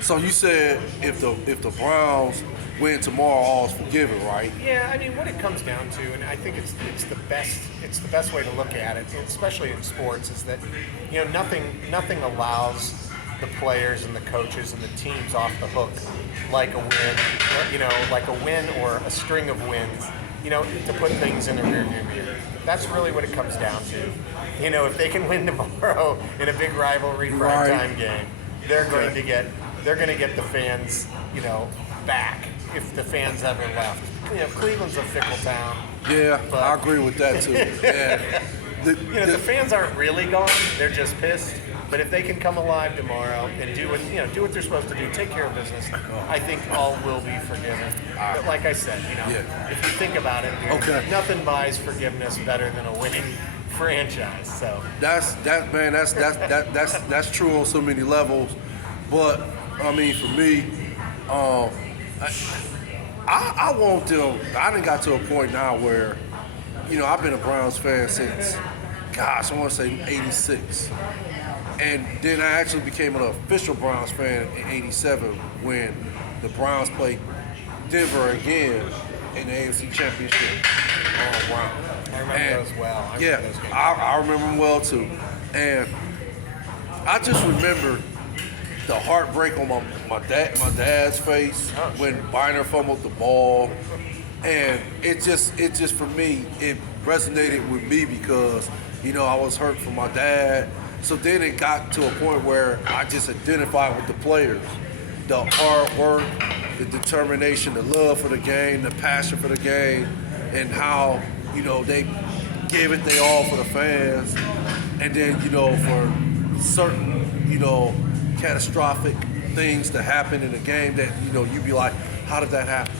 So you said if the Browns win tomorrow, all's forgiven, right? Yeah, I mean, what it comes down to, and I think it's the best way to look at it, especially in sports, is that nothing allows the players and the coaches and the teams off the hook like a win, like a win or a string of wins, to put things in the rearview mirror. That's really what it comes down to. If they can win tomorrow in a big rivalry primetime game, they're going to get the fans, back if the fans ever left. Cleveland's a fickle town. Yeah, but I agree with that too. Yeah. The fans aren't really gone; they're just pissed. But if they can come alive tomorrow and do what they're supposed to do, take care of business, I think all will be forgiven. But like I said, if you think about it, nothing buys forgiveness better than a winning franchise. So that's true on so many levels. But I mean, for me, I want them. I done got to a point now where, I've been a Browns fan since, I want to say '86. And then I actually became an official Browns fan in '87 when the Browns played Denver again in the AFC Championship. Wow. I remember those well. I remember them well too. And I just remember the heartbreak on my dad's face when Biner fumbled the ball. And it just for me, it resonated with me because, I was hurt for my dad. So then it got to a point where I just identified with the players. The hard work, the determination, the love for the game, the passion for the game, and how, they gave it their all for the fans. And then, for certain, catastrophic things to happen in a game that, you'd be like, how did that happen?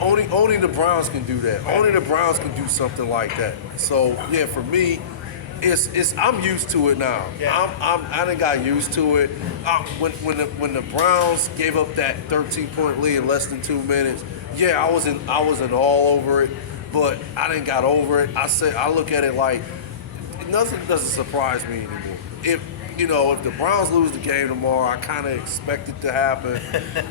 Only the Browns can do that. Only the Browns can do something like that. So, yeah, for me, I'm used to it now. Yeah. I done got used to it. When the Browns gave up that 13-point lead in less than 2 minutes, I wasn't all over it, but I done got over it. I look at it like nothing doesn't surprise me anymore. If the Browns lose the game tomorrow, I kind of expect it to happen.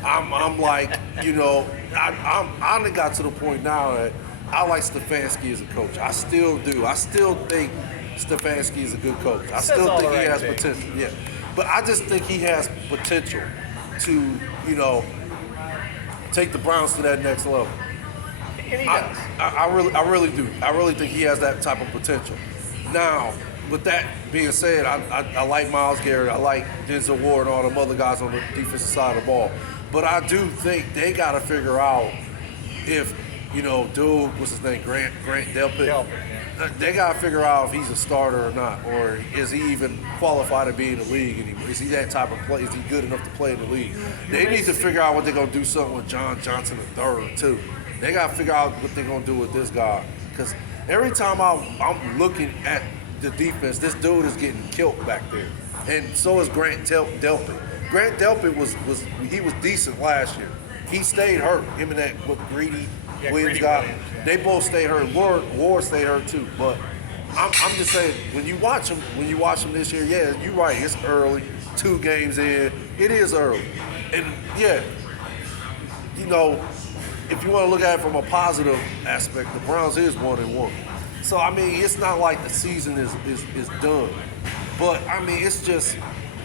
I'm like, I done got to the point now that I like Stefanski as a coach. I still do. I still think Stefanski is a good coach. I still think he has potential. Yeah, but I just think he has potential to, take the Browns to that next level. And he does. I really do. I really think he has that type of potential. Now, with that being said, I like Myles Garrett. I like Denzel Ward and all them other guys on the defensive side of the ball. But I do think they got to figure out if, what's his name, Grant Delpit. They got to figure out if he's a starter or not, or is he even qualified to be in the league anymore? Is he that type of player? Is he good enough to play in the league? They need to figure out what they're going to do something with John Johnson III, too. They got to figure out what they're going to do with this guy. Because every time I'm looking at the defense, this dude is getting killed back there. And so is Grant Delpit. Grant Delpit was decent last year. He stayed hurt. Him and that Greedy Williams guy. They both stayed hurt. Ward stayed hurt too. But I'm just saying, when you watch them this year, yeah, you're right. It's early. 2 games in. It is early. And yeah, if you want to look at it from a positive aspect, the Browns is 1-1. So I mean, it's not like the season is done. But I mean, it's just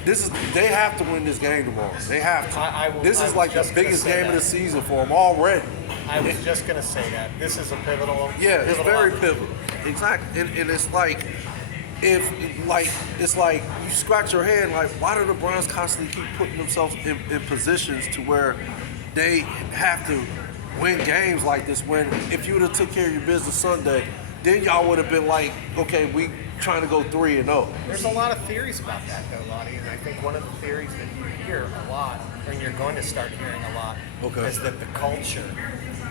they have to win this game tomorrow. They have to. This is like the biggest game of the season for them already. I was just going to say that. This is a pivotal. Yeah, it's very pivotal. Exactly. And it's like, it's like you scratch your head like, why do the Browns constantly keep putting themselves in positions to where they have to win games like this, when if you would have took care of your business Sunday, then y'all would have been like, okay, we trying to go 3-0. There's a lot of theories about that, though, Lottie, and I think one of the theories that you hear a lot, and you're going to start hearing a lot, is that the culture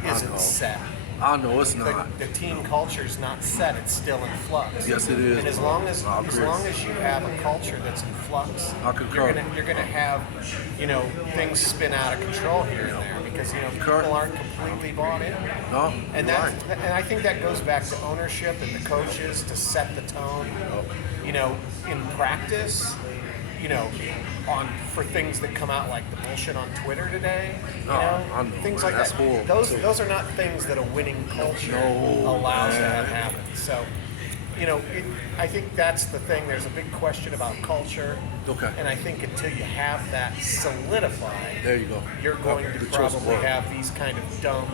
isn't set. I know it's not. The team culture is not set; it's still in flux. Yes, it is. And as long as you have a culture that's in flux, you're gonna have things spin out of control here and there because people aren't completely bought in. No, and I think that goes back to ownership and the coaches to set the tone. In practice, for things that come out like the bullshit on Twitter today. I know, Things man. like That's that. horrible, Those too. those are not things that a winning culture No, allows to man. have happen. So, I think that's the thing. There's a big question about culture. Okay. And I think until you have that solidified, There you go. you're going to The choice probably word. have these kind of dumb,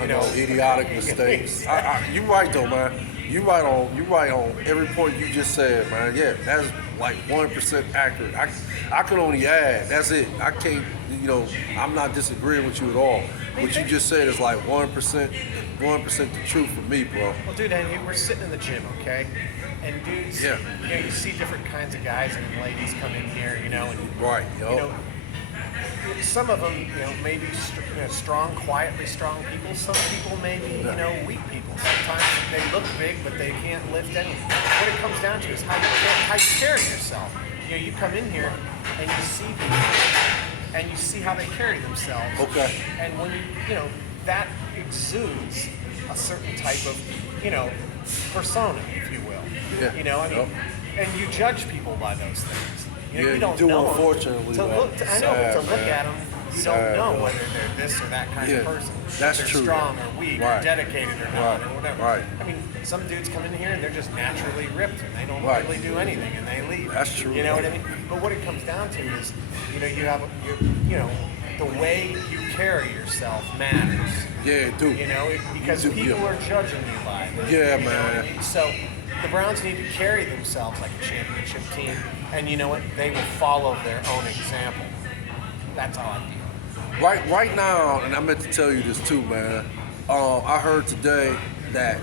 idiotic mistakes. You right though, man. You right on every point you just said, man. Yeah, that's like 1% accurate. I can only add. That's it. I can't. I'm not disagreeing with you at all. What you just said is like 1%, 1% the truth for me, bro. Well, dude, and we're sitting in the gym, okay? And dudes, Yeah. You see different kinds of guys and ladies come in here, and Right, some of them, may be strong, quietly strong people. Some people may be, weak people. Sometimes they look big, but they can't lift anything. What it comes down to is how you carry yourself. You come in here and you see people, and you see how they carry themselves. Okay. And when that exudes a certain type of, persona, if you will. Yeah. And you judge people by those things. Yeah, You don't you do, know 'em. unfortunately, To man. look, I know, Sad, but to look man. at them, you Sad, don't know man. whether they're this or that kind of Yeah, person. that's if they're true. strong or weak, Right. or dedicated or not, Right. or whatever. Right. I mean, some dudes come in here and they're just naturally ripped and they don't Right. really do anything and they leave. That's true. You know what I mean? But what it comes down to is, you have, the way you carry yourself matters. Yeah, it do. Because You do, people yeah. are judging you by it. Yeah, You know what I man. mean? So the Browns need to carry themselves like a championship team, and you know what? They will follow their own example. That's how I feel. Right now, and I meant to tell you this too, man. I heard today that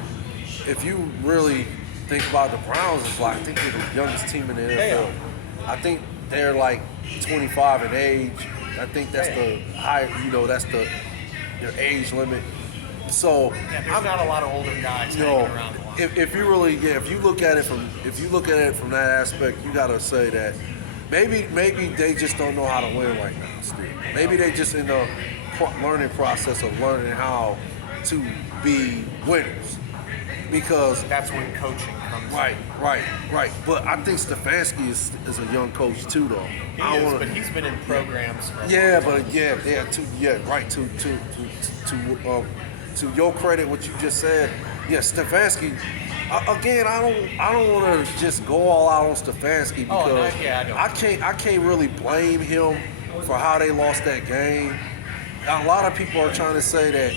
if you really think about the Browns, it's like I think they're the youngest team in the They NFL. I think they're like 25 in age. I think that's the high. That's their age limit. So Yeah, there's not a lot of older guys hanging around. if you really, if you look at it from that aspect, you gotta say that maybe they just don't know how to win right now. Still, maybe they just in the learning process of learning how to be winners. Because That's when coaching comes. right. But I think Stefanski is a young coach too, though. He is, but he's been in programs for a Yeah, long time. but right. To your credit, what you just said, Stefanski. Again, I don't want to just go all out on Stefanski because Oh, I don't. I can't really blame him for how they lost that game. A lot of people are trying to say that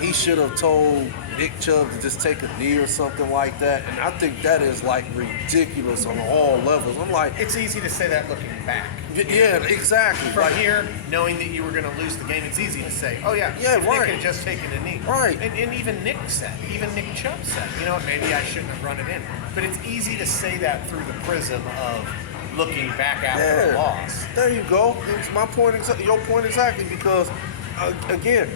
he should have told Nick Chubb to just take a knee or something like that, and I think that is like ridiculous on all levels. I'm like, It's easy to say that looking back. yeah, exactly. From Like, here, knowing that you were going to lose the game, it's easy to say, oh yeah, Yeah, if right. Nick had just taken a knee. Right. And even Nick Chubb said, maybe I shouldn't have run it in. But it's easy to say that through the prism of looking back after a loss. There you go. It's my point, your point exactly. Because again,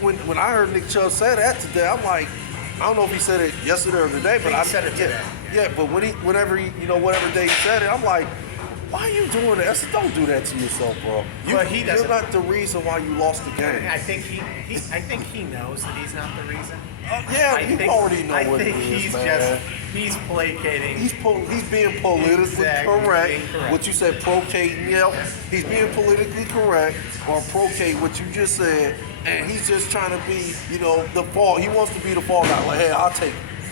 when I heard Nick Chubb say that today, I'm like, I don't know if he said it yesterday or today, but He said it today. Yeah, but whatever day he said it, I'm like, why are you doing that? I said, don't do that to yourself, bro. Well, he You're doesn't- not the reason why you lost the game. I think he knows that he's not the reason. You already know what it I think is, he's man. he's placating. He's being politically Exactly, correct. being correct. What you said, procating, yep. He's being politically correct or procate what you just said, and he's just trying to be, the fall. He wants to be the fall guy. Like, hey,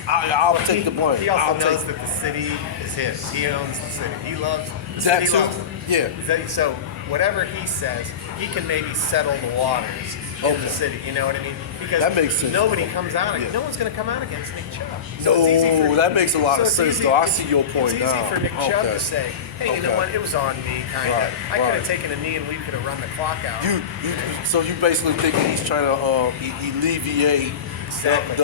I'll take the blame. He also I'll knows take that the city is his. He owns the city. He loves the That city. too? Loves him. Yeah. So whatever he says, he can maybe settle the waters in Okay. the city. You know what I mean? Because That makes sense. nobody comes out. Yeah. No one's going to come out against Nick Chubb. No, it's easy that makes a lot of it's sense, easy- though. I it's- see your point It's now. easy for Nick Chubb Okay. to say, hey, you know Okay. what? It was on me, kind of. Right, I could right. have taken a knee and we could have run the clock out. So you basically thinking he's trying to alleviate Exactly.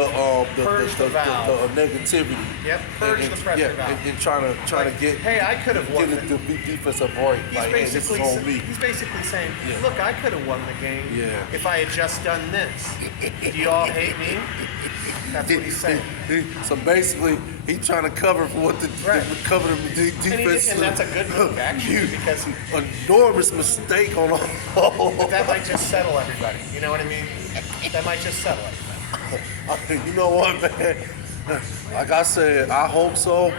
Purge the the valve. negativity. Yep, purge and, the pressure yeah, valve. and trying to get Hey, I could have won get the the defensive break. He's Like, hey, this is basically on me. he's basically saying, Yeah. look, I could have won the game Yeah. if I had just done this. Do you all hate me? That's what he's saying. So basically, he's trying to cover for what Right. cover the defense. And that's a good move, actually, because enormous mistake on all. that might just settle everybody. You know what I mean? That might just settle everybody. You know what, man? Like I said, I hope so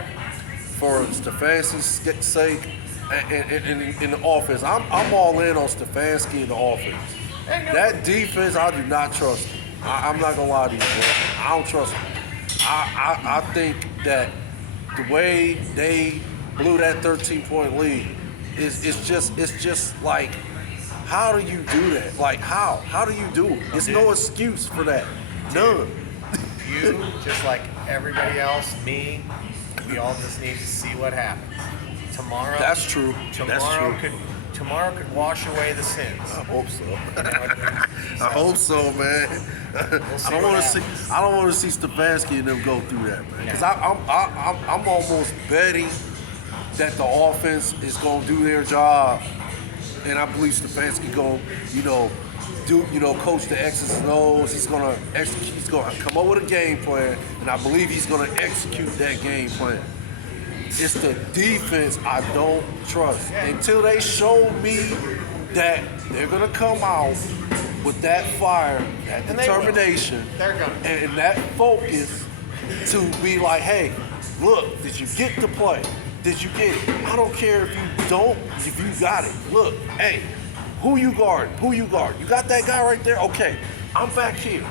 for Stefanski's sake. in the offense. I'm all in on Stefanski in the offense. That defense, I do not trust him. I'm not gonna lie to you, bro. I don't trust him. I think that the way they blew that 13-point lead it's just like, how do you do that? Like, how do you do it? There's no excuse for that. None. You, just like everybody else, me, we all just need to see what happens. Tomorrow. That's true. Tomorrow could wash away the sins. I hope so. You know what I mean? I hope so, man. We'll I don't want to see Stefanski and them go through that, man. Because I'm almost betting that the offense is going to do their job, and I believe Stefanski going to coach the X's and O's. He's going to come up with a game plan, and I believe he's going to execute that game plan. It's the defense I don't trust. Until they show me that they're going to come out with that fire, that determination, and that focus to be like, hey, look, did you get the play? Did you get it? I don't care if you don't, if you got it. Look, hey, who you guard? You got that guy right there? Okay, I'm back here.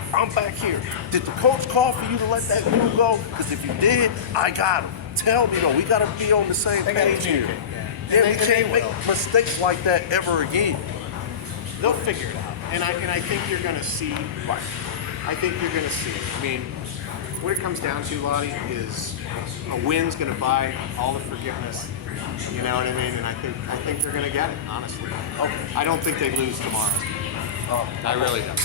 Did the coach call for you to let that dude go? Because if you did, I got him. Tell me, though, we got to be on the same page here. Yeah, we can't make mistakes like that ever again. They'll figure it out. And I think you're going to see. Right. I think you're going to see. I mean, what it comes down to, Lottie, is a win's going to buy all the forgiveness. You know what I mean? And I think they're going to get it, honestly. Okay. I don't think they lose tomorrow. I really don't.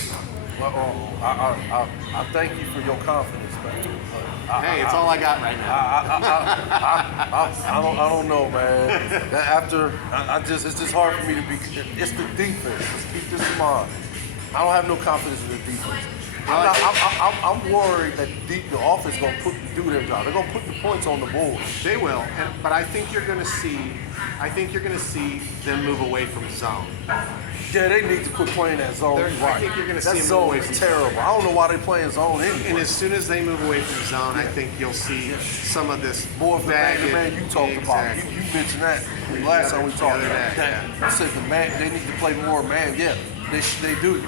Well, I thank you for your confidence, man. Hey, it's all I got right now. I don't know, man. It's just hard for me to be. It's the defense. Let's keep this in mind. I don't have no confidence in the defense. I'm worried that the offense is going to do their job. They're going to put the points on the board. They will, but I think you're going to see. I think you're going to see them move away from zone. Yeah, they need to quit playing that zone. Right. I think you're going to see that them zone move away is from terrible. zone. I don't know why they playing zone anyway. And as soon as they move away from zone, I think you'll see some of this more of the man you talked about. You mentioned that last time we talked about that. I said the man, they need to play more man. Yeah, they do.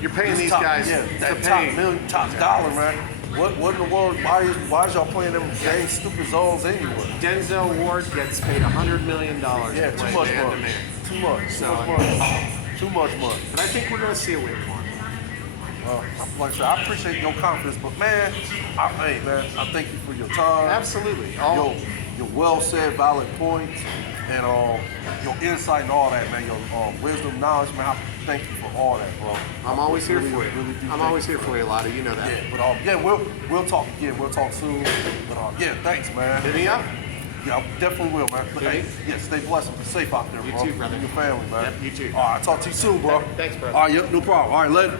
You're paying these top, guys that to top dollar, man. What in the world? Why is y'all playing them dang stupid zones anyway? Denzel Ward gets paid $100 million. Yeah, too much money. Too much money. But I think we're going to see a win tomorrow. Like I said, I appreciate your confidence, but man, I thank you for your time. Absolutely. Your well said, valid points, and your insight and all that, man. Your wisdom, knowledge, man. I thank you for all that, bro. I'm always here for you. Really I'm always here for you, Lottie. You know that. Yeah, but we'll talk again. We'll talk soon. But thanks, man. Hit me up. Yeah, I definitely will, man. But hey, stay blessed and be safe out there, bro. You too, brother. And your family, man. Yep, you too. All right, talk to you soon, bro. Thanks, bro. All right, no problem. All right, later.